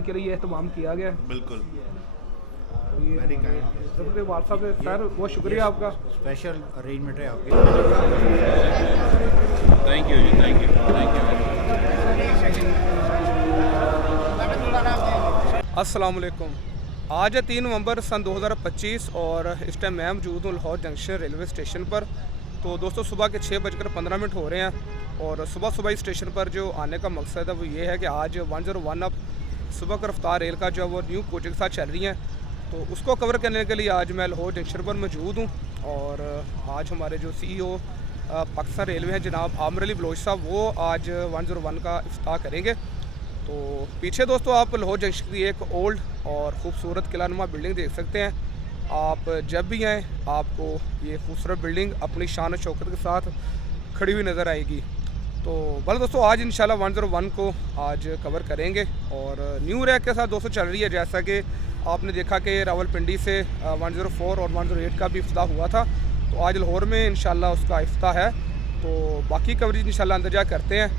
उनके लिए एहतमाम किया गया है। बिल्कुल। ये वारसा पे सर बहुत शुक्रिया आपका। स्पेशल अरेंजमेंट है आपके। थैंक यू जी, थैंक यू, थैंक यू। अस्सलाम वालेकुम। आज है 3 नवंबर सन 2025 और इस टाइम मैं मौजूद हूँ लाहौर जंक्शन रेलवे स्टेशन पर। तो दोस्तों सुबह के 6:15 हो रहे हैं और सुबह सुबह इस स्टेशन पर जो आने का मकसद है वो ये है कि आज 101 अप सुबह का रफ्तार रेल का जो वो न्यू कोचिंग के साथ चल रही हैं, तो उसको कवर करने के लिए आज मैं लाहौर जंक्शन पर मौजूद हूँ। और आज हमारे जो CEO पाकिस्तान रेलवे हैं जनाब आमिर अली बलोच साहब, वो आज 101 का इफ्ताह करेंगे। तो पीछे दोस्तों आप लाहौर जंक्शन की एक ओल्ड और ख़ूबसूरत किलानुमा बिल्डिंग देख सकते हैं। आप जब भी आएँ आपको ये खूबसूरत बिल्डिंग अपनी शान और शौकत के साथ खड़ी हुई नज़र आएगी। तो बल दोस्तों आज इंशाल्लाह 101 को आज कवर करेंगे और न्यू रैक के साथ दोस्तों चल रही है। जैसा कि आपने देखा कि रावलपिंडी से 104 और 108 का भी इफ्ताह हुआ था, तो आज लाहौर में इंशाल्लाह उसका इफ्ताह है। तो बाकी कवरेज इंशाल्लाह अंदर जा करते हैं।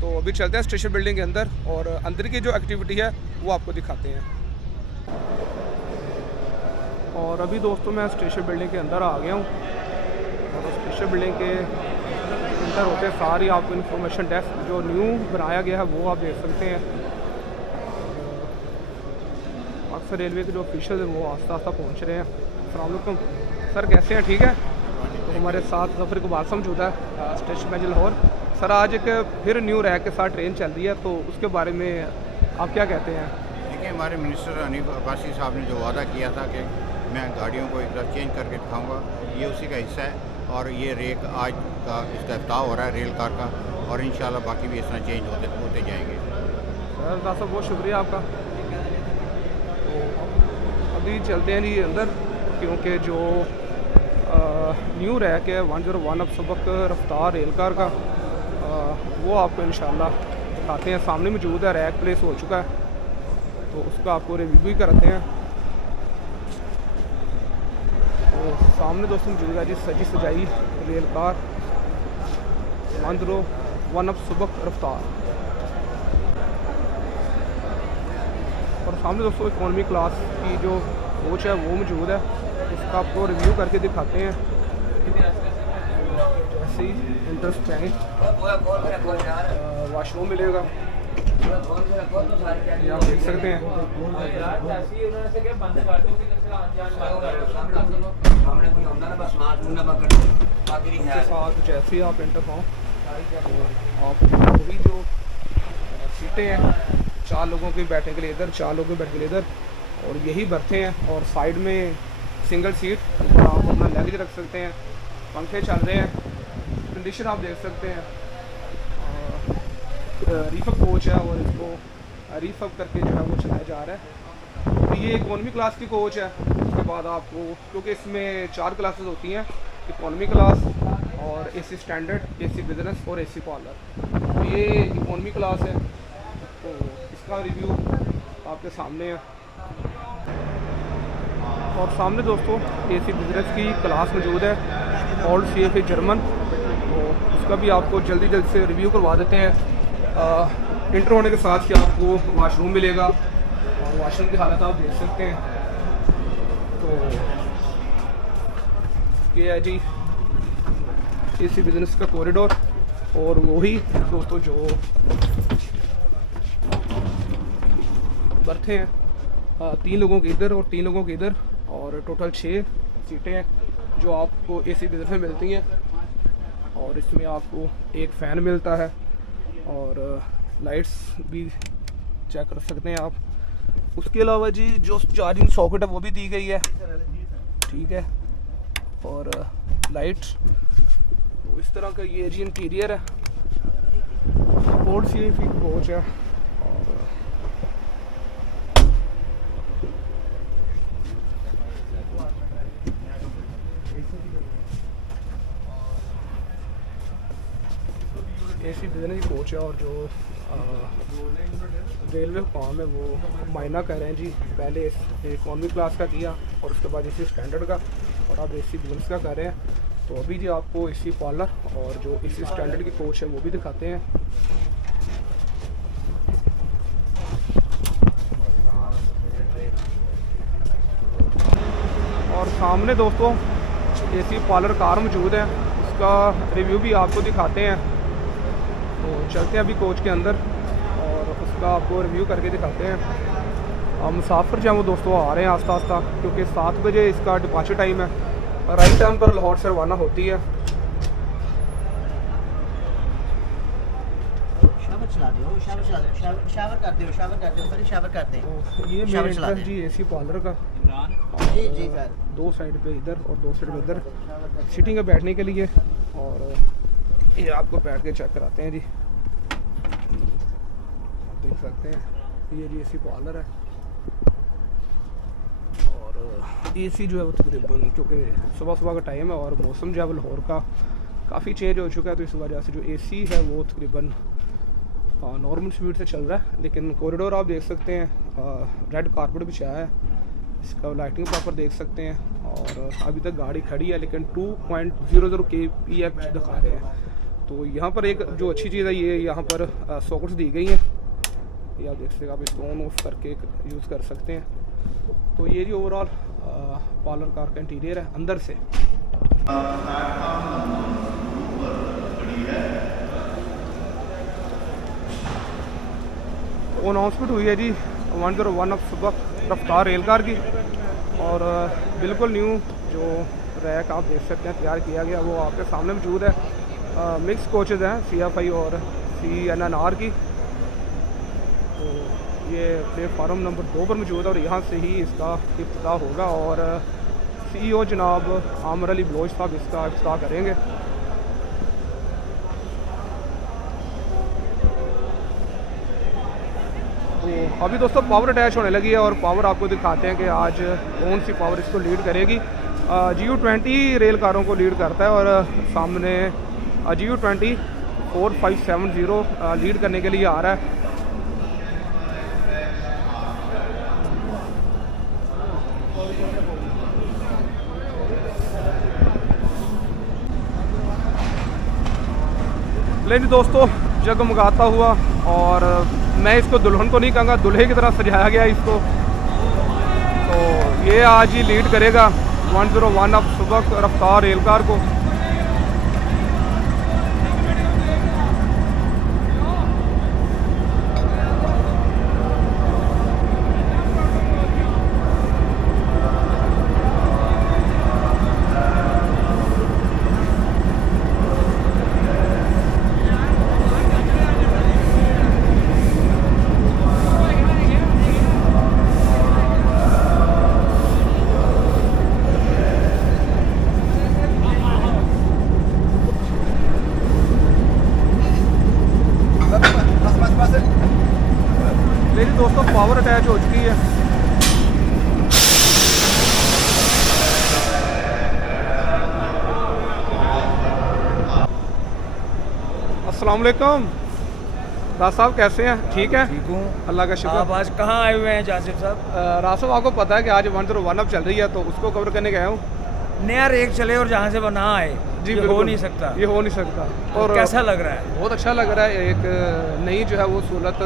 तो अभी चलते हैं स्टेशन बिल्डिंग के अंदर और अंदर की जो एक्टिविटी है वो आपको दिखाते हैं। और अभी दोस्तों मैं स्टेशन बिल्डिंग के अंदर आ गया हूँ और स्टेशन बिल्डिंग के अंदर होते सारी आपको इन्फॉर्मेशन डेस्क जो न्यू बनाया गया है वो आप देख सकते हैं। अक्सर रेलवे के जो ऑफिशियल हैं वो आस्ता आस्ता पहुँच रहे हैं। अस्सलाम वालेकुम सर, कैसे हैं? ठीक है। तो हमारे साथ ज़फ़र इक़बाल मौजूद है स्टेशन मैनेजर लाहौर। सर आज एक फिर न्यू रैक के साथ ट्रेन चल रही है, तो उसके बारे में आप क्या कहते हैं? देखिए, हमारे मिनिस्टर हनीफ अब्बासी साहब ने जो वादा किया था कि मैं गाड़ियों को एक बार चेंज करके दिखाऊंगा, ये उसी का हिस्सा है। और ये रेक आज का इसका इफ्ताह हो रहा है रेल कार का, और इंशाल्लाह बाकी भी इस तरह चेंज होते जाएंगे। सर साहब बहुत शुक्रिया आपका। तो अभी चलते हैं जी अंदर, क्योंकि जो न्यू रैक है 101 अब सबक रफ्तार रेल कार का वो आपको इंशाल्लाह दिखाते हैं। सामने मौजूद है, रैक प्लेस हो चुका है, तो उसका आपको रिव्यू भी कराते हैं। तो सामने दोस्तों मौजूद है जी सजी सजाई रेल कार 101 अब सबक रफ्तार। और सामने दोस्तों इकोनॉमी क्लास की जो कोच है वो मौजूद है, उसका आपको रिव्यू करके दिखाते हैं। जैसे ही इंटरेस्ट बैंक वाशरूम मिलेगा, ये आप देख सकते हैं। उसके साथ जैसे ही आप इंटर हो तो आप वही जो सीटें हैं 4 लोगों के बैठने के लिए इधर, 4 लोगों के बैठने के लिए इधर, और यही बर्थे हैं। और साइड में सिंगल सीट पर आप अपना लगेज रख सकते हैं। पंखे चल रहे हैं, कंडीशन आप देख सकते हैं। रीफअप कोच है और इसको रीफअप करके जो है वो चलाया जा रहा है। तो ये इकोनॉमी क्लास की कोच है। उसके बाद आपको, क्योंकि इसमें 4 क्लासेस होती हैं, इकोनॉमी क्लास और AC स्टैंडर्ड, AC बिजनेस और AC पार्लर। तो ये इकोनॉमी क्लास है, तो इसका रिव्यू आपके सामने है। और सामने दोस्तों AC बिजनेस की क्लास मौजूद है, ओल्ड CFA जर्मन, तो उसका भी आपको जल्दी से रिव्यू करवा देते हैं। इंटर होने के साथ ही आपको वाशरूम मिलेगा और वाशरूम की हालत आप देख सकते हैं। तो ये है जी AC बिजनेस का कॉरिडोर। और वही दोस्तों जो बर्थे हैं 3 लोगों के इधर और 3 लोगों के इधर, और टोटल 6 सीटें हैं जो आपको AC बिजनेस में मिलती हैं। और इसमें आपको एक फ़ैन मिलता है और लाइट्स भी चेक कर सकते हैं आप। उसके अलावा जी जो चार्जिंग सॉकेट है वो भी दी गई है, ठीक है। और लाइट तो इस तरह का ये जी इंटीरियर है। ओल्ड CFA कोच है। AC बिजनेस की कोच है और जो रेलवे काम है वो मायना कर रहे हैं जी। पहले इकोनॉमी क्लास का किया और उसके बाद AC स्टैंडर्ड का, और अब AC बिजनेस का कर रहे हैं। तो अभी जी आपको AC पार्लर और जो AC स्टैंडर्ड की कोच है वो भी दिखाते हैं। और सामने दोस्तों एसी पार्लर कार मौजूद है, उसका रिव्यू भी आपको दिखाते हैं। तो चलते हैं अभी कोच के अंदर और उसका आपको रिव्यू करके दिखाते हैं। मुसाफिर जो हैं वो दोस्तों आ रहे हैं आस्ता आस्ता, क्योंकि 7 बजे इसका डिपार्चर टाइम है। राइट टाइम पर लाहौर से रवाना होती है। शावर करते हो फिर शावर करते हैं। तो ये शावर मेन चला एंट्रेंस दें। जी एसी पार्लर का, जी जी सर। 2 साइड पे इधर और 2 साइड पे इधर सीटिंग है बैठने के लिए। और ये आपको बैठ के चेक कराते हैं जी, आप देख सकते हैं ये जी एसी पार्लर है। और एसी जो है वो तकरीबन, क्योंकि सुबह सुबह का टाइम है और मौसम जो है वो लाहौर का काफ़ी चेंज हो चुका है, तो इस वजह से जो एसी है वो तकरीबन नॉर्मल स्पीड से चल रहा है। लेकिन कॉरिडोर आप देख सकते हैं, रेड कारपेट बिछाया है, इसका लाइटिंग प्रॉपर देख सकते हैं। और अभी तक गाड़ी खड़ी है लेकिन 2.00 kph दिखा रहे हैं। तो यहाँ पर एक जो अच्छी चीज़ है, ये यहाँ पर सॉकेट्स दी गई हैं, ये आप देख सकते हैं, आप इसको ऑन ऑफ करके यूज़ कर सकते हैं। तो ये जी ओवरऑल पार्लर कार का इंटीरियर है अंदर से। अनाउंसमेंट हुई है जी 101 ऑफ सुबह रफ्तार रेल कार की। और बिल्कुल न्यू जो रैक आप देख सकते हैं तैयार किया गया, वो आपके सामने मौजूद है। मिक्स कोचेज़ हैं CFI और CNNR की। तो ये प्लेटफार्म नंबर 2 पर मौजूद है और यहाँ से ही इसका इफ्तिताह होगा। और CEO जनाब आमिर अली बलोच साहब इसका इफ्तिताह करेंगे। तो अभी दोस्तों पावर अटैच होने लगी है और पावर आपको दिखाते हैं कि आज कौन सी पावर इसको लीड करेगी। GU20 रेल कारों को लीड करता है और सामने GU20 4570 लीड करने के लिए आ रहा है। लेकिन दोस्तों जगमगाता हुआ, और मैं इसको दुल्हन तो नहीं कहूँगा, दूल्हे की तरह सजाया गया इसको। तो ये आज ही लीड करेगा 101 अब सुबह रफ्तार रेल कार को। मेरी दोस्तों पावर अटैच हो चुकी है। अस्सलाम वालेकुम राज साहब, कैसे हैं? ठीक है, ठीक हूँ। अल्लाह का शुक्र। आप आज कहाँ आए हुए हैं जासिफ साहब? राज साहब आपको पता है कि आज 101 अब चल रही है, तो उसको कवर करने गया हूँ। नया रेक चले और जहाँ से वो ना आए, जी ये हो बिल्कुल, नहीं सकता। ये हो नहीं सकता। और कैसा लग रहा है? बहुत अच्छा लग रहा है। एक नई जो है वो सहूलत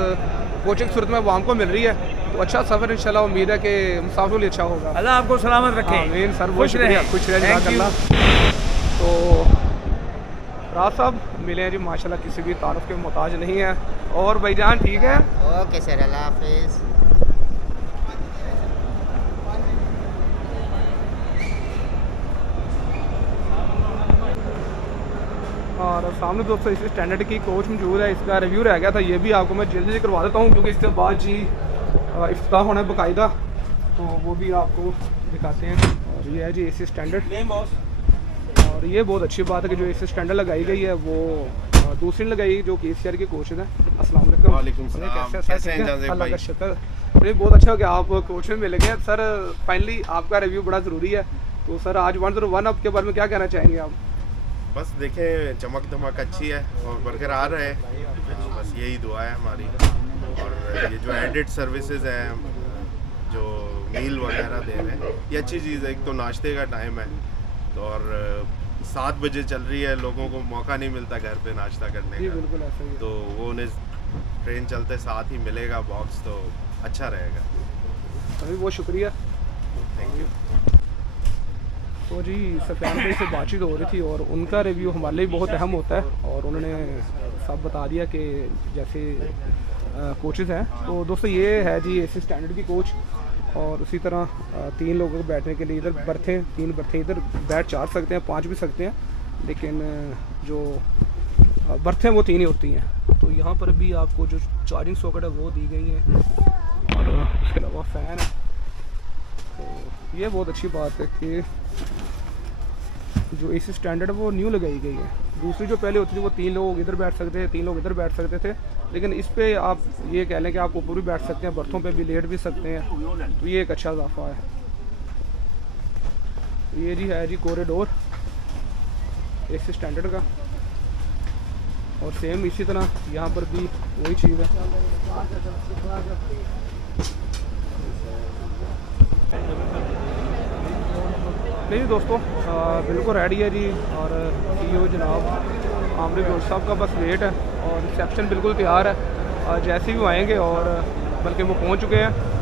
कोचिंग सूरत में आवाम को मिल रही है, तो अच्छा सफ़र इंशाल्लाह उम्मीद है कि मुसाफिर लिए अच्छा होगा। अल्लाह आपको सलामत रखे। आमीन सर, बहुत खुश शुक्रिया, रहें। खुश रहे Thank जज़ाकल्लाह। you। तो राज साहब मिले हैं जी, माशाल्लाह किसी भी तारुफ के मोहताज नहीं है। और भाईजान ठीक है? ओके सर, अल्लाह हाफिज़। और सामने दोस्तों इस स्टैंडर्ड की कोच मौजूद है, इसका रिव्यू रह गया था, ये भी आपको मैं जल्दी से करवा देता हूँ, क्योंकि इसके बाद जी इफ्तिताह होना है बाकायदा, तो वो भी आपको दिखाते हैं। और ये है जी AC स्टैंडर्ड, और ये बहुत अच्छी बात है कि जो AC स्टैंडर्ड लगाई गई है वो दूसरी लगाई जो KCR के कोच हैं। अस्सलाम वालेकुम। वालेकुम सलाम। कैसे हैं जाज़िब अल्लाह का भाई? शुक्र। अरे बहुत अच्छा हो गया आप कोच में मिल गए सर। फाइनली आपका रिव्यू बड़ा ज़रूरी है। तो सर आज 101 अब के बारे में क्या कहना चाहेंगे आप? बस देखें, चमक धमक अच्छी है और बरकरार रहे, बस यही दुआ है हमारी। और ये जो एडिड सर्विसेज हैं, जो मील वगैरह दे रहे हैं, ये अच्छी चीज़ है। एक तो नाश्ते का टाइम है, तो और 7 बजे चल रही है, लोगों को मौका नहीं मिलता घर पे नाश्ता करने जी का, बिल्कुल ऐसा ही है। तो वो उन्हें ट्रेन चलते साथ ही मिलेगा बॉक्स, तो अच्छा रहेगा। अभी बहुत शुक्रिया। Thank you. तो जी सफियान भाई से बातचीत हो रही थी और उनका रिव्यू हमारे लिए बहुत अहम होता है और उन्होंने सब बता दिया कि जैसे कोचेज़ हैं। तो दोस्तों ये है जी एसी स्टैंडर्ड की कोच और उसी तरह 3 लोगों को बैठने के लिए इधर बर्थे 3 बर्थे इधर बैठ 4 सकते हैं 5 भी सकते हैं, लेकिन जो बर्थे वो 3 ही होती हैं। तो यहाँ पर भी आपको जो चार्जिंग सॉकेट है वो दी गई है और उसके अलावा फ़ैन है। तो ये बहुत अच्छी बात है कि जो एसी स्टैंडर्ड है वो न्यू लगाई गई है। दूसरी जो पहले होती थी वो 3 लोग इधर बैठ सकते थे 3 लोग इधर बैठ सकते थे, लेकिन इस पे आप ये कह लें कि आप ऊपर भी बैठ सकते हैं, बर्थों पे भी लेट भी सकते हैं। तो ये एक अच्छा इजाफा है। ये जी है जी कॉरिडोर एसी स्टैंडर्ड का और सेम इसी तरह यहाँ पर भी वही चीज़ है। नहीं दोस्तों बिल्कुल रेडी है जी और CEO जनाब आमर जोश साहब का बस वेट है और रिसेप्शन बिल्कुल तैयार है, जैसे भी आएंगे और बल्कि वो पहुंच चुके हैं।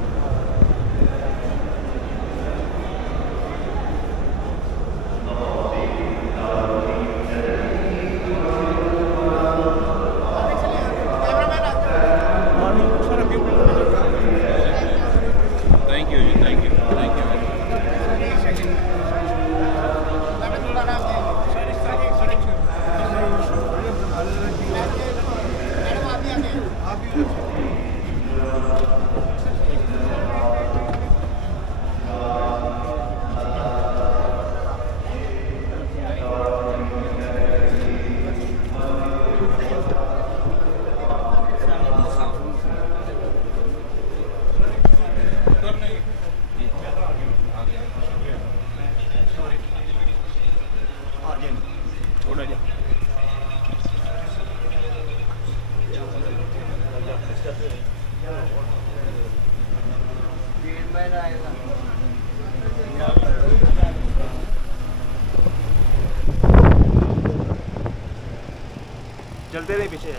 चलते रहे पीछे।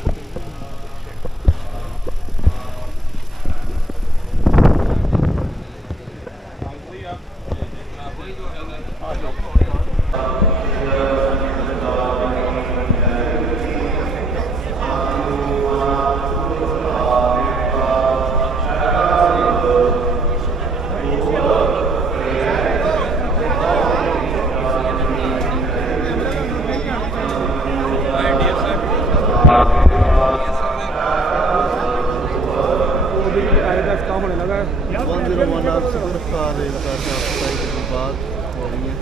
काम होने लगा है। 101 आप सिर्फ का रेल कार का सफाई की बात हो रही है।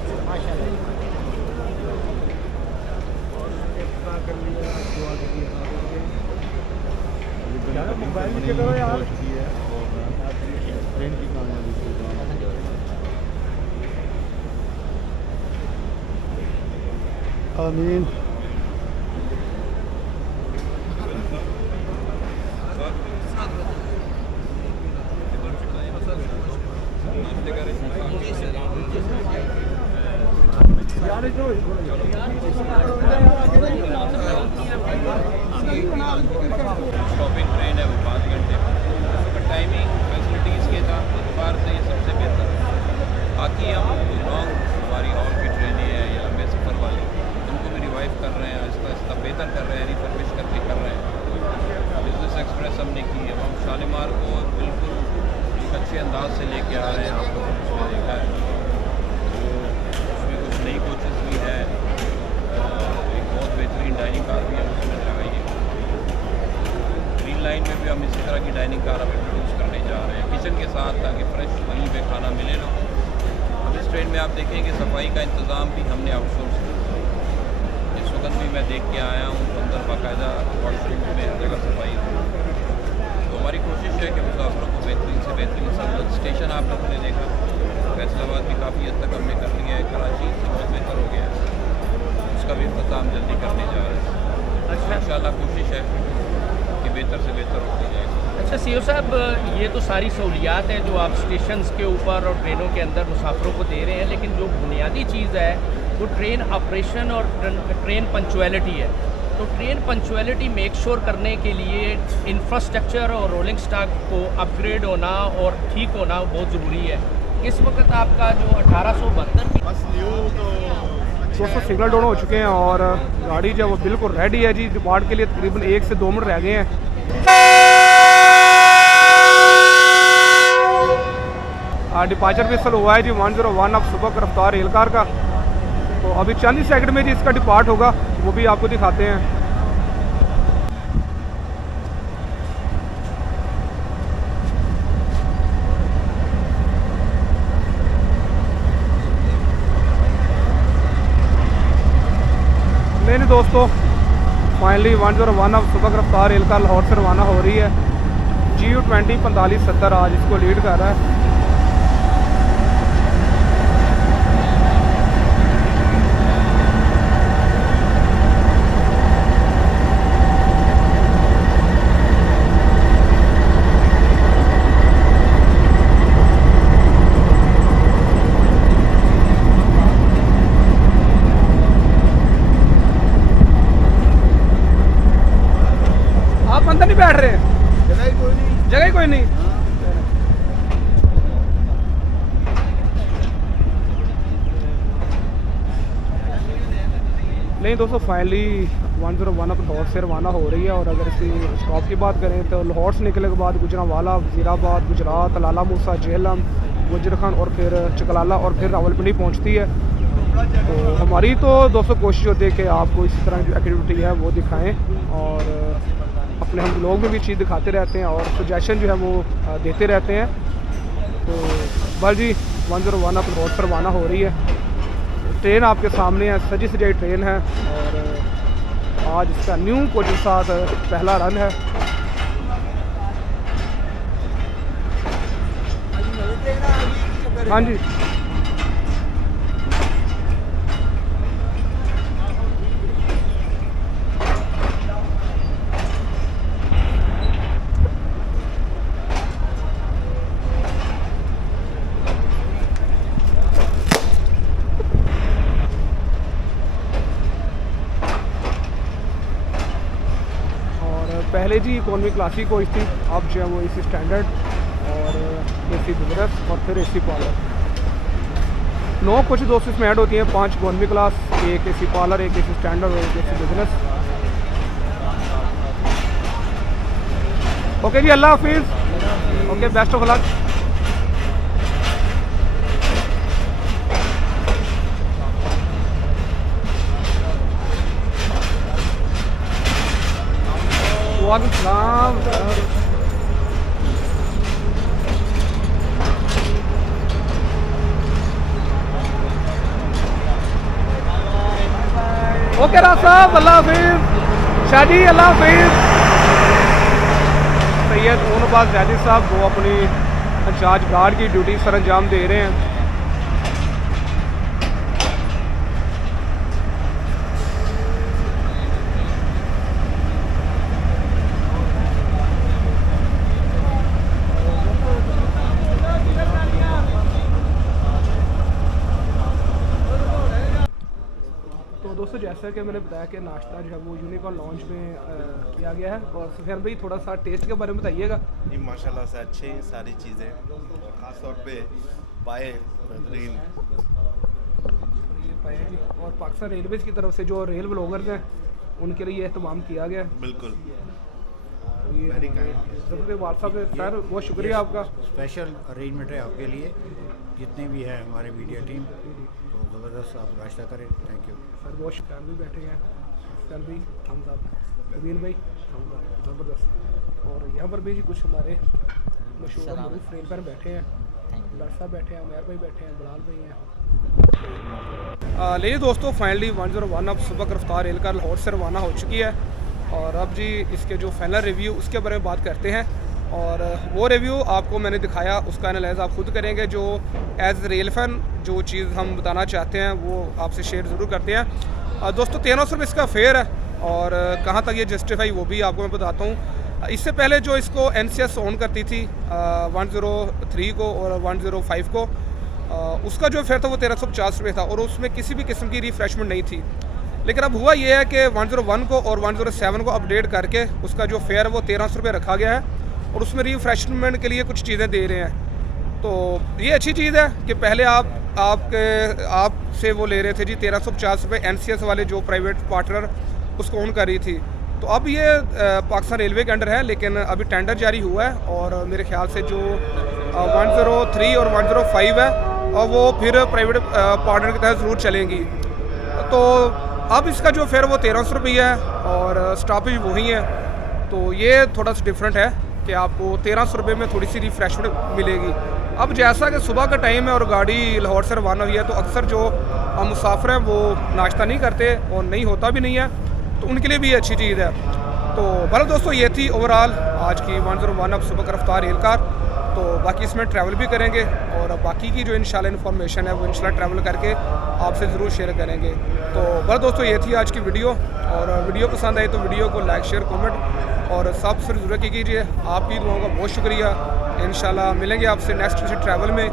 मोबाइल नीचे करो यार। ट्रेन की कामयाबी से आमीन। स्टॉपिंग ट्रेन है वो 5 घंटे पर टाइमिंग फैसिलिटीज़ के एतबार से ये सबसे बेहतर है। बाकी हम लॉन्ग हमारी और भी ट्रेनें हैं या लंबे सफ़र वाली उनको भी रिवाइव कर रहे हैं, आहिस्ता बेहतर कर रहे हैं, रिफर्बिश करके कर रहे हैं। बिजनेस एक्सप्रेस हमने की है, हम शालीमार को बिल्कुल एक अच्छे अंदाज से लेके आ रहे हैं। आप लोगों ने उसमें देखा है उसमें कुछ नई कोचेस भी है, एक बहुत बेहतरीन डाइनिंग कार भी हम उसमें लगाई है। ग्रीन लाइन में भी हम इसी तरह की डाइनिंग कार अब इंट्रोड्यूस करने जा रहे हैं किचन के साथ, ताकि फ्रेश वहीं पे खाना मिले ना। अब इस ट्रेन में आप देखेंगे सफाई का इंतज़ाम भी हमने आउटसोर्स किया। इस वक्त भी मैं देख के आया हूँ अंदर बाकायदा वॉशरूम में हर जगह सफाई। तो हमारी कोशिश है कि मुसाफिरों को बेहतरीन से बेहतरीन सहूलत। स्टेशन आप लोगों ने देखा फैसलाबाद भी काफ़ी हद तक हमने कर लिया है, कराची से बहुत बेहतर हो गया है, उसका भी इंतज़ाम जल्दी करने जा रहे हैं। इंशाअल्लाह कोशिश है कि बेहतर से बेहतर होती जाएगी। अच्छा CEO साहब, ये तो सारी सहूलियात हैं जो आप स्टेशन के ऊपर और ट्रेनों के अंदर मुसाफिरों को दे रहे हैं, लेकिन जो बुनियादी चीज़ है वो ट्रेन ऑपरेशन और ट्रेन पंचुअलिटी है। तो ट्रेन पंचुअलिटी मेक श्योर करने के लिए इंफ्रास्ट्रक्चर और रोलिंग स्टॉक को अपग्रेड होना और ठीक होना बहुत ज़रूरी है। इस वक्त आपका जो 1872 बस यूँ तो दोस्तों सिग्नल डाउन हो चुके हैं और गाड़ी जो है वो बिल्कुल रेडी है जी। डिपार्ट के लिए तकरीबन 1 से 2 मिनट रह गए हैं। डिपार्चर विसल हुआ है जी 101 अब सुबह का रफ्तार रेल कार का। तो अभी 40 सेकंड में जी इसका डिपार्ट होगा, वो भी आपको दिखाते हैं। नहीं दोस्तों, फाइनली 101 अब सुबह का रफ्तार रेल कार लाहौर से रवाना हो रही है। GU20 4570 आज इसको लीड कर रहा है। आप अंदर नहीं बैठ रहे? जगह ही कोई नहीं। जगह ही कोई नहीं। नहीं दोस्तों, फाइनली 101 अब लाहौर से रवाना हो रही है। और अगर इसकी स्टॉप की बात करें तो लाहौर से निकलने के बाद गुजरांवाला, वज़ीराबाद, गुजरात, लाला मूसा, जेहलम, गुजर खान और फिर चकलाला और फिर रावलपिंडी पहुंचती है। तो हमारी तो दोस्तों कोशिश होती है कि आपको इस तरह की एक्टिविटी है वो दिखाएं और अपने हम लोग में भी चीज़ दिखाते रहते हैं और सजेशन जो है वो देते रहते हैं। तो बस जी 101 अब लाहौर से रवाना हो रही है। ट्रेन आपके सामने है, सजी सजाई ट्रेन है और आज इसका न्यू कोच के साथ पहला रन है। हाँ जी, पहले जी इकोनॉमी क्लास की कोच थी, अब जो है वो AC स्टैंडर्ड और AC बिजनेस और फिर AC पार्लर। 9 कुछ दोस्त इसमें ऐड होती हैं, 5 economy class, 1 AC parlour, 1 AC standard और 1 AC बिजनेस। ओके जी, अल्लाह हाफिज़। Okay, best of luck. वालेकुम। ओके राज साहब, अल्लाह हाफिज़। शादी, अल्लाह हाफिज़। सैयद उनबाज जैदी साहब वो अपनी इंचार्ज गार्ड की ड्यूटी सर अंजाम दे रहे हैं। दोस्तों जैसा कि मैंने बताया कि नाश्ता जो है वो यूनिकॉर्न लॉन्च में किया गया है। और सुफियान भाई थोड़ा सा टेस्ट के बारे में बताइएगा। जी माशाल्लाह से अच्छे हैं सारी चीज़ें, और ख़ास तौर पे पाए बेहतरीन ये पाए जी। और पाकिस्तान रेलवेज़ की तरफ से जो रेल ब्लॉगर्स हैं उनके लिए एहतमाम किया गया है। बिल्कुल। ये वाल साहब सर बहुत शुक्रिया आपका। स्पेशल अरेंजमेंट है आपके लिए, जितने भी है हमारे मीडिया टीम, तो ज़बरदस्त आप रास्ता करें। Thank you sir. बहुत शुक्रिया भी बैठे हैं सर भी, हम साहब, अमीन भाई, हम ज़बरदस्त। और यहाँ पर भी जी कुछ हमारे मशहूर मरूफ रेल पर बैठे हैं, डॉक्टर साहब बैठे हैं, उमर भाई बैठे हैं, बलाल भाई हैं। लेकिन दोस्तों फाइनली 101 अब सुबह की रफ्तार रेल कार लाहौर से रवाना हो चुकी है। और अब जी इसके जो फाइनल रिव्यू उसके बारे में बात करते हैं। और वो रिव्यू आपको मैंने दिखाया, उसका एनालाइज आप खुद करेंगे। जो एज रेल फैन जो चीज़ हम बताना चाहते हैं वो आपसे शेयर ज़रूर करते हैं। दोस्तों 1300 रुपये इसका फेयर है और कहाँ तक ये जस्टिफाई वो भी आपको मैं बताता हूँ। इससे पहले जो इसको NCS ऑन करती थी 103 को और 105 को, उसका जो फेयर था वो 1350 रुपये था और उसमें किसी भी किस्म की रिफ्रेशमेंट नहीं थी। लेकिन अब हुआ ये है कि 101 को और 107 को अपडेट करके उसका जो फेयर है वो 1300 रुपये रखा गया है और उसमें रिफ्रेशमेंट के लिए कुछ चीज़ें दे रहे हैं। तो ये अच्छी चीज़ है कि पहले आपसे वो ले रहे थे जी 1350 रुपये NCS वाले जो प्राइवेट पार्टनर उसको ओन कर रही थी। तो अब ये पाकिस्तान रेलवे के अंडर है, लेकिन अभी टेंडर जारी हुआ है और मेरे ख्याल से जो 103 और 105 है और वो फिर प्राइवेट पार्टनर के तहत ज़रूर चलेंगी। तो अब इसका जो फेयर वो 1300 रुपये है और स्टॉपेज वही है, तो ये थोड़ा सा डिफरेंट है कि आपको 1300 रुपये में थोड़ी सी रिफ़्रेशमेंट मिलेगी। अब जैसा कि सुबह का टाइम है और गाड़ी लाहौर से रवाना हुई है, तो अक्सर जो मुसाफिर हैं वो नाश्ता नहीं करते और नहीं होता भी नहीं है, तो उनके लिए भी ये अच्छी चीज़ है। तो बहरहाल दोस्तों, ये थी ओवरऑल आज की 101 अब सुबह का रफ्तार रेल कार। तो बाकी इसमें ट्रैवल भी करेंगे और बाकी की जो इंशाल्लाह इन्फॉर्मेशन है वो इंशाल्लाह ट्रैवल करके आपसे ज़रूर शेयर करेंगे। तो बहरहाल दोस्तों, ये थी आज की वीडियो, और वीडियो पसंद आई तो वीडियो को लाइक शेयर कमेंट और सबसे ज़रूर कीजिए। आपकी दुआओं का बहुत शुक्रिया। इंशाल्लाह मिलेंगे आपसे नेक्स्ट किसी ट्रैवल में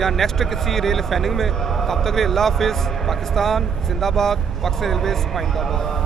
या नेक्स्ट किसी रेल फैनिंग में। तब तक के लिए अल्लाह हाफिज़। पाकिस्तान जिंदाबाद, पाकिस्तान रेलवेज़ जिंदाबाद।